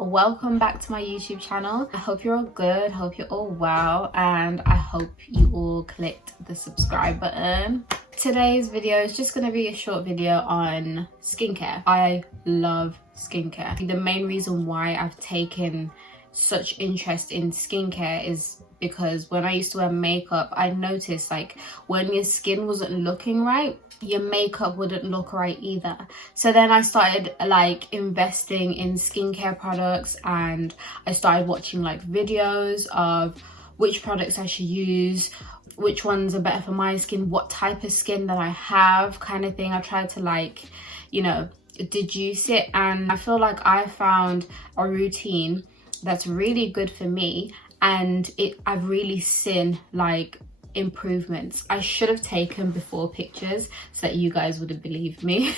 welcome back to my YouTube channel. I hope you're all good, hope you're all well, and I hope you all clicked the subscribe button. Today's video is just going to be a short video on skincare. I love skincare. The main reason why I've taken such interest in skincare is because when I used to wear makeup, I noticed like when your skin wasn't looking right, your makeup wouldn't look right either. So then I started like investing in skincare products, and I started watching like videos of which products I should use, which ones are better for my skin, what type of skin that I have, kind of thing. I tried to like, you know, deduce it, and I feel like I found a routine that's really good for me, and I've really seen like improvements. I should have taken before pictures so that you guys would have believed me.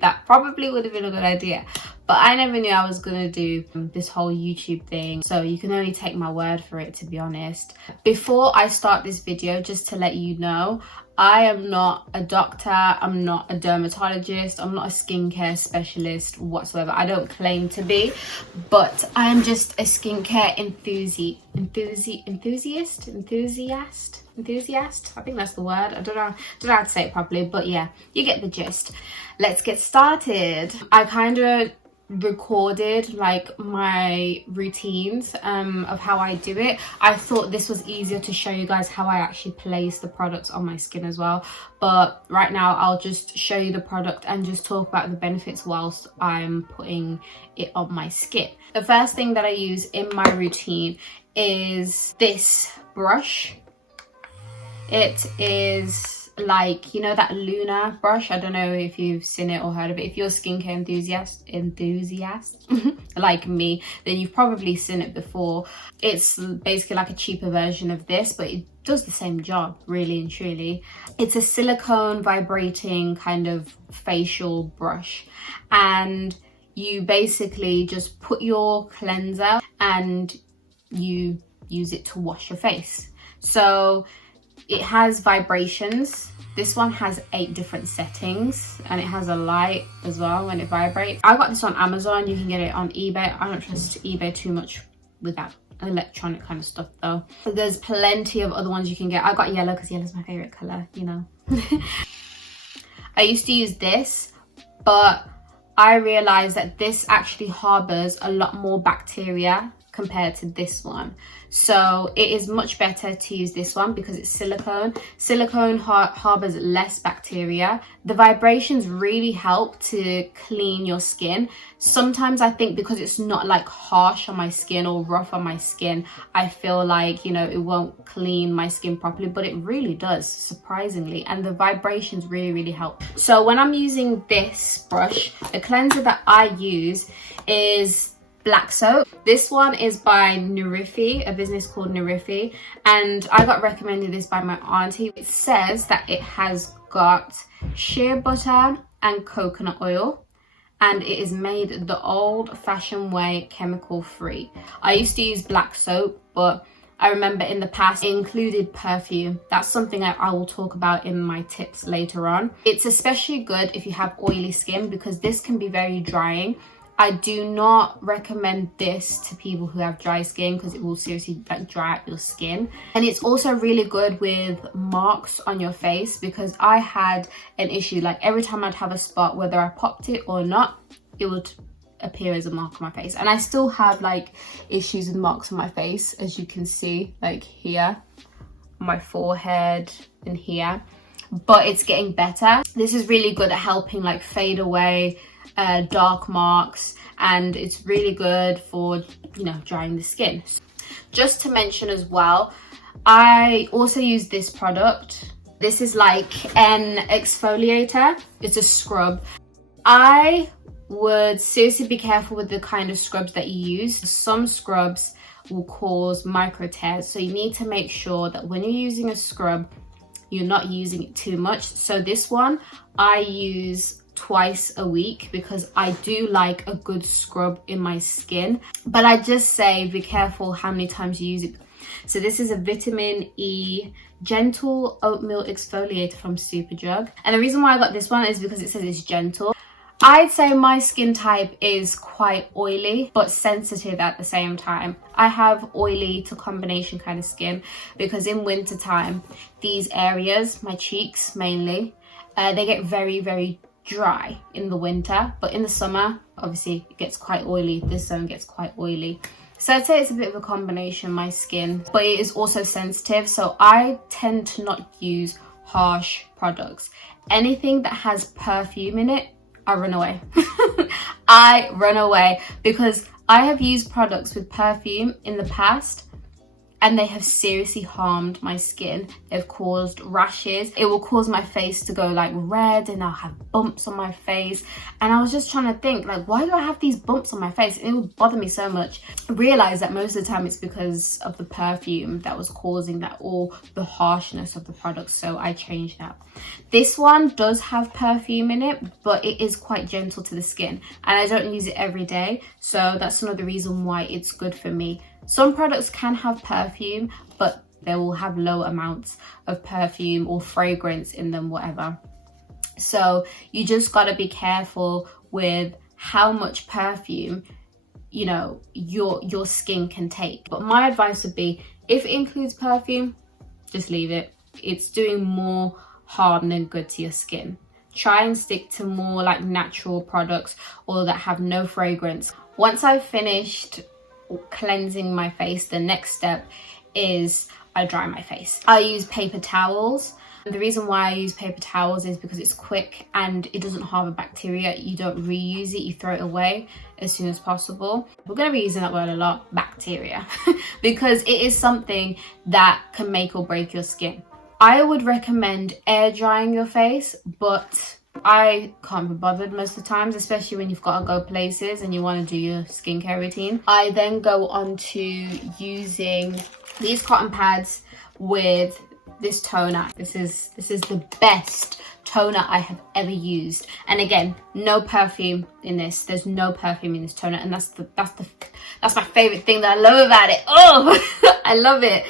That probably would have been a good idea, but I never knew I was gonna do this whole YouTube thing, so you can only take my word for it, to be honest. Before I start this video, just to let you know, I am not a doctor, I'm not a dermatologist, I'm not a skincare specialist whatsoever. I don't claim to be, but I am just a skincare enthusiast. I think that's the word. I don't know how to say it properly, but yeah, you get the gist. Let's get started. I kind of recorded like my routines of how I do it. I thought this was easier to show you guys how I actually place the products on my skin as well, but right now I'll just show you the product and just talk about the benefits whilst I'm putting it on my skin. The first thing that I use in my routine is this brush. It is like, you know, that Luna brush. I don't know if you've seen it or heard of it. If you're a skincare enthusiast like me, then you've probably seen it before. It's basically like a cheaper version of this, but it does the same job, really and truly. It's a silicone vibrating kind of facial brush, and you basically just put your cleanser and you use it to wash your face. So it has vibrations. This one has 8 different settings, and it has a light as well when it vibrates. I got this on Amazon. You can get it on eBay. I don't trust eBay too much with that electronic kind of stuff though. There's plenty of other ones you can get. I got yellow because yellow's my favorite color, you know. I used to use this, but I realized that this actually harbors a lot more bacteria compared to this one, so it is much better to use this one because it's silicone harbors less bacteria. The vibrations really help to clean your skin. Sometimes I think because it's not like harsh on my skin or rough on my skin, I feel like, you know, it won't clean my skin properly, but it really does, surprisingly, and the vibrations really help. So when I'm using this brush, the cleanser that I use is black soap. This one is by Nurifi, a business called Nurifi, and I got recommended this by my auntie. It says that it has got shea butter and coconut oil, and it is made the old-fashioned way, chemical free. I used to use black soap, but I remember in the past it included perfume. That's something I will talk about in my tips later on. It's especially good if you have oily skin because this can be very drying. I do not recommend this to people who have dry skin because it will seriously like dry out your skin. And it's also really good with marks on your face because I had an issue, like every time I'd have a spot, whether I popped it or not, it would appear as a mark on my face. And I still have like issues with marks on my face, as you can see, like here, my forehead and here, but it's getting better. This is really good at helping like fade away dark marks, and it's really good for, you know, drying the skin. Just to mention as well, I also use this product. This is like an exfoliator. It's a scrub. I would seriously be careful with the kind of scrubs that you use. Some scrubs will cause micro tears, so you need to make sure that when you're using a scrub, you're not using it too much. So this one I use twice a week because I do like a good scrub in my skin, but I just say be careful how many times you use it. So this is a vitamin E gentle oatmeal exfoliator from Superdrug, and the reason why I got this one is because it says it's gentle. I'd say my skin type is quite oily but sensitive at the same time. I have oily to combination kind of skin because in winter time, these areas, my cheeks mainly, they get very, very dry in the winter, but in the summer, obviously it gets quite oily. This zone gets quite oily. So I'd say it's a bit of a combination, my skin, but it is also sensitive. So I tend to not use harsh products. Anything that has perfume in it, I run away. I run away because I have used products with perfume in the past and they have seriously harmed my skin. They've caused rashes. It will cause my face to go like red and I'll have bumps on my face. And I was just trying to think, like, why do I have these bumps on my face? It would bother me so much. I realized that most of the time it's because of the perfume that was causing that, or the harshness of the product. So I changed that. This one does have perfume in it, but it is quite gentle to the skin. And I don't use it every day. So that's another reason why it's good for me. Some products can have perfume, but they will have low amounts of perfume or fragrance in them, whatever. So you just got to be careful with how much perfume, you know, your skin can take. But my advice would be, if it includes perfume, just leave it. It's doing more harm than good to your skin. Try and stick to more like natural products or that have no fragrance. Once I've finished cleansing my face, the next step is I dry my face. I use paper towels. The reason why I use paper towels is because it's quick and it doesn't harbor bacteria. You don't reuse it, you throw it away as soon as possible. We're going to be using that word a lot, bacteria, because it is something that can make or break your skin. I would recommend air drying your face, but I can't be bothered most of the times, especially when you've got to go places and you want to do your skincare routine. I then go on to using these cotton pads with this toner. This is the best toner I have ever used. And again, no perfume in this. There's no perfume in this toner, and that's my favorite thing that I love about it. Oh, I love it.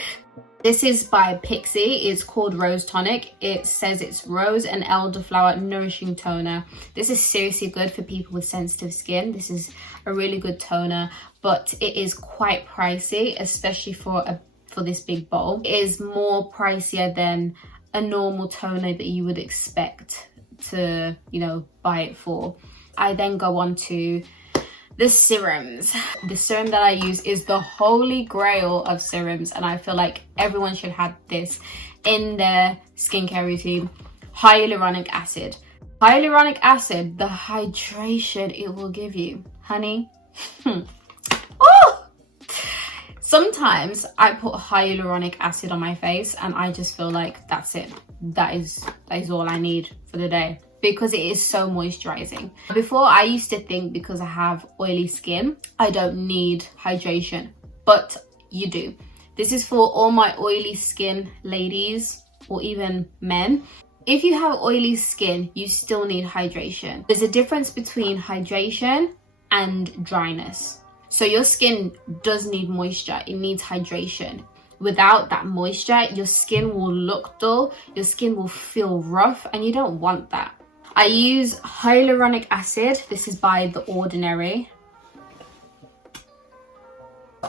This is by Pixi. It's called Rose Tonic. It says it's rose and elderflower nourishing toner. This is seriously good for people with sensitive skin. This is a really good toner, but it is quite pricey, especially for this big bowl. It is more pricier than a normal toner that you would expect to, you know, buy it for. I then go on to the serums. The serum that I use is the holy grail of serums, and I feel like everyone should have this in their skincare routine. Hyaluronic acid. Hyaluronic acid, the hydration it will give you, honey. Oh! Sometimes I put hyaluronic acid on my face and I just feel like that's it. That is all I need for the day, because it is so moisturizing. Before, I used to think because I have oily skin, I don't need hydration, but you do. This is for all my oily skin ladies or even men. If you have oily skin, you still need hydration. There's a difference between hydration and dryness. So your skin does need moisture, it needs hydration. Without that moisture, your skin will look dull, your skin will feel rough, and you don't want that. I use hyaluronic acid. This is by The Ordinary.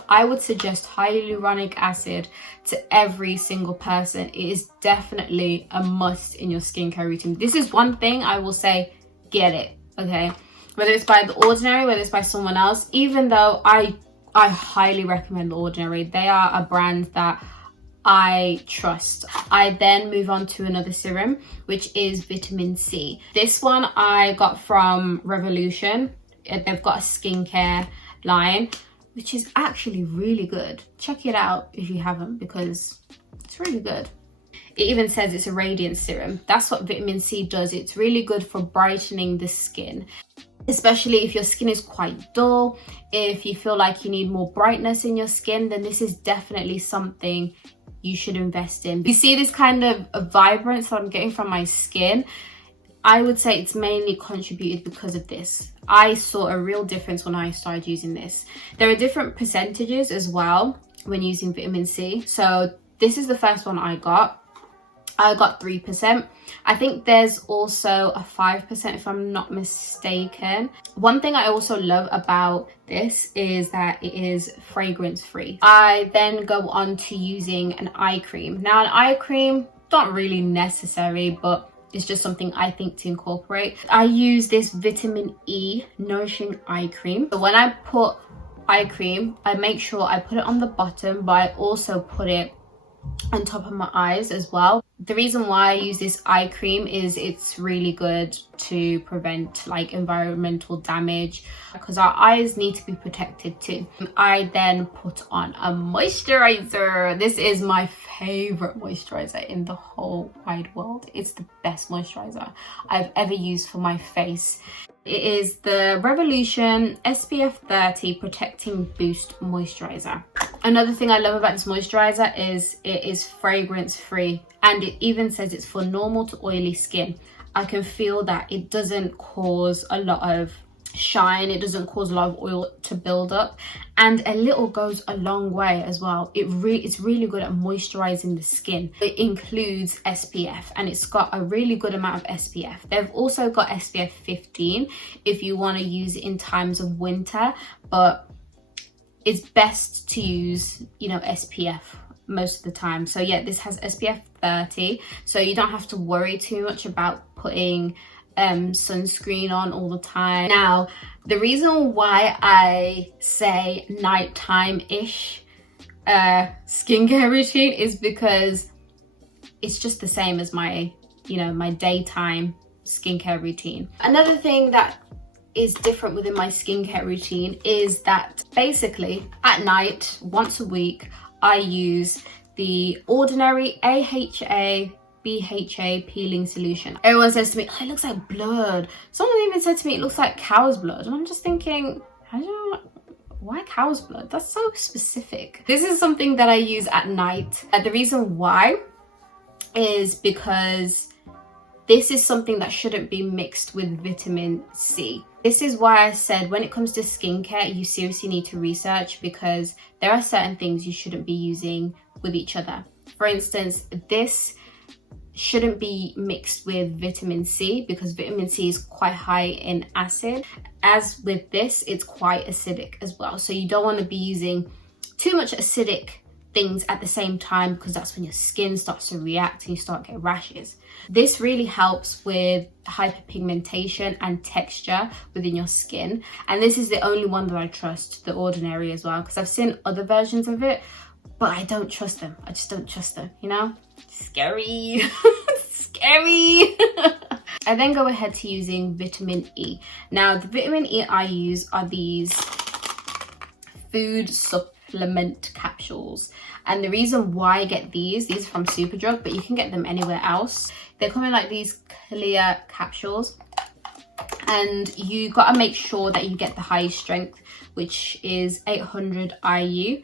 I would suggest hyaluronic acid to every single person. It is definitely a must in your skincare routine. This is one thing I will say, get it, okay? Whether it's by The Ordinary, whether it's by someone else, even though I highly recommend The Ordinary. They are a brand that I trust. I then move on to another serum, which is vitamin C. This one I got from Revolution. They've got a skincare line, which is actually really good. Check it out if you haven't, because it's really good. It even says it's a radiance serum. That's what vitamin C does. It's really good for brightening the skin, especially if your skin is quite dull. If you feel like you need more brightness in your skin, then this is definitely something you should invest in. You see this kind of vibrance that I'm getting from my skin? I would say it's mainly contributed because of this. I saw a real difference when I started using this. There are different percentages as well when using vitamin C. So this is the first one I got. I got 3%. I think there's also a 5% if I'm not mistaken. One thing I also love about this is that it is fragrance free. I then go on to using an eye cream. Now an eye cream, not really necessary, but it's just something I think to incorporate. I use this vitamin E nourishing eye cream. So when I put eye cream, I make sure I put it on the bottom, but I also put it on top of my eyes as well. The reason why I use this eye cream is it's really good to prevent like environmental damage, because our eyes need to be protected too. I then put on a moisturizer. This is my favorite moisturizer in the whole wide world. It's the best moisturizer I've ever used for my face. It is the Revolution SPF 30 Protecting Boost Moisturizer. Another thing I love about this moisturizer is it is fragrance free, and it even says it's for normal to oily skin. I can feel that it doesn't cause a lot of shine, it doesn't cause a lot of oil to build up, and a little goes a long way as well. It's really good at moisturizing the skin. It includes SPF, and it's got a really good amount of SPF. They've also got SPF 15 if you want to use it in times of winter, but it's best to use, you know, SPF most of the time. So yeah, this has SPF 30, so you don't have to worry too much about putting sunscreen on all the time. Now, the reason why I say nighttime-ish skincare routine is because it's just the same as my, you know, my daytime skincare routine. Another thing that is different within my skincare routine is that basically at night, once a week, I use the Ordinary AHA BHA peeling solution. Everyone says to me, oh, it looks like blood. Someone even said to me it looks like cow's blood, and I'm just thinking, I don't know, why cow's blood? That's so specific. This is something that I use at night. The reason why is because this is something that shouldn't be mixed with vitamin C. This is why I said when it comes to skincare, you seriously need to research, because there are certain things you shouldn't be using with each other. For instance, this shouldn't be mixed with vitamin C, because vitamin C is quite high in acid. As with this, it's quite acidic as well. So you don't want to be using too much acidic things at the same time, because that's when your skin starts to react and you start to get rashes. This really helps with hyperpigmentation and texture within your skin. And this is the only one that I trust, the Ordinary as well, because I've seen other versions of it, but I don't trust them. I just don't trust them, you know? Scary. Scary. I then go ahead to using vitamin E. Now, the vitamin E I use are these food supplement capsules. And the reason why I get these are from Superdrug, but you can get them anywhere else. They come in like these clear capsules, and you gotta make sure that you get the highest strength, which is 800 IU.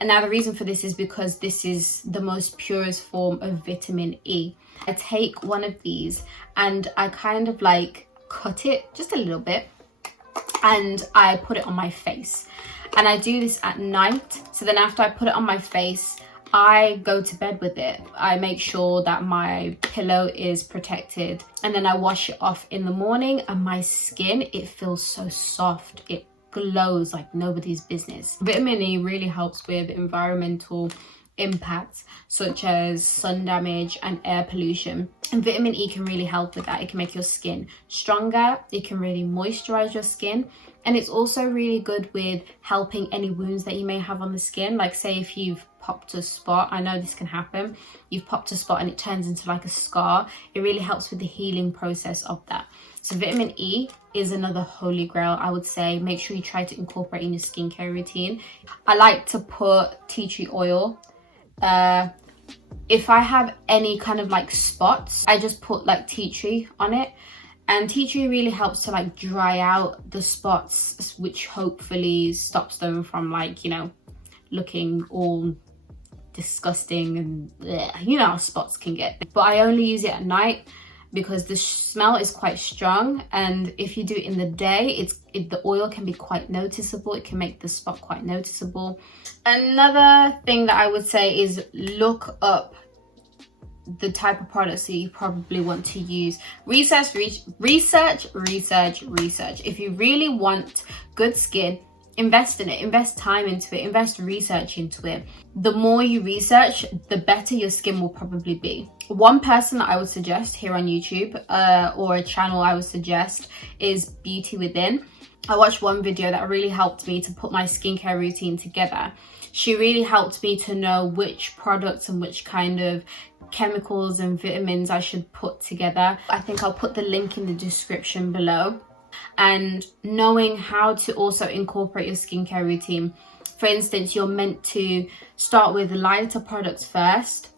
And now the reason for this is because this is the most purest form of vitamin E. I take one of these and I kind of like cut it just a little bit, and I put it on my face. And I do this at night. So then after I put it on my face, I go to bed with it. I make sure that my pillow is protected, and then I wash it off in the morning, and my skin, it feels so soft. It glows like nobody's business. Vitamin E really helps with environmental impacts such as sun damage and air pollution, and vitamin E can really help with that. It can make your skin stronger, it can really moisturize your skin, and it's also really good with helping any wounds that you may have on the skin. Like say if you've popped a spot, I know this can happen, you've popped a spot and it turns into like a scar, it really helps with the healing process of that. So vitamin E is another holy grail, I would say. Make sure you try to incorporate in your skincare routine. I like to put tea tree oil. If I have any kind of like spots, I just put like tea tree on it, and tea tree really helps to like dry out the spots, which hopefully stops them from like, you know, looking all disgusting and bleh, you know how spots can get. But I only use it at night because the smell is quite strong, and if you do it in the day, the oil can be quite noticeable. It can make the spot quite noticeable. Another thing that I would say is look up the type of products that you probably want to use. Research. If you really want good skin, invest in it, invest time into it, invest research into it. The more you research, the better your skin will probably be. One person that I would suggest here on YouTube, or a channel I would suggest, is Beauty Within. I watched one video that really helped me to put my skincare routine together. She really helped me to know which products and which kind of chemicals and vitamins I should put together. I think I'll put the link in the description below. And knowing how to also incorporate your skincare routine. For instance, you're meant to start with lighter products first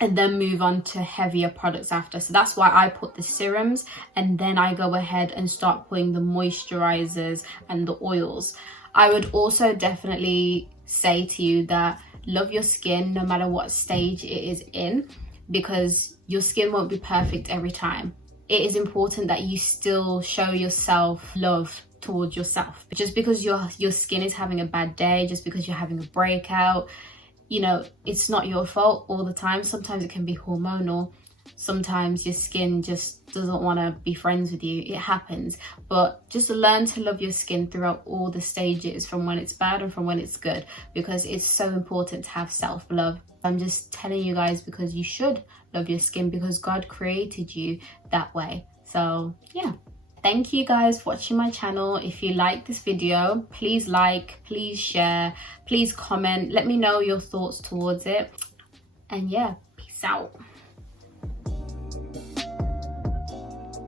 and then move on to heavier products after. So that's why I put the serums, and then I go ahead and start putting the moisturizers and the oils. I would also definitely say to you that love your skin no matter what stage it is in, because your skin won't be perfect every time. It is important that you still show yourself love towards yourself. Just because your skin is having a bad day, just because you're having a breakout, you know, it's not your fault all the time. Sometimes it can be hormonal. Sometimes your skin just doesn't want to be friends with you. It happens. But just learn to love your skin throughout all the stages, from when it's bad and from when it's good, because it's so important to have self-love. I'm just telling you guys because you should love your skin, because God created you that way. So yeah. Thank you guys for watching my channel. If you like this video, please like, please share, please comment. Let me know your thoughts towards it. And yeah, peace out.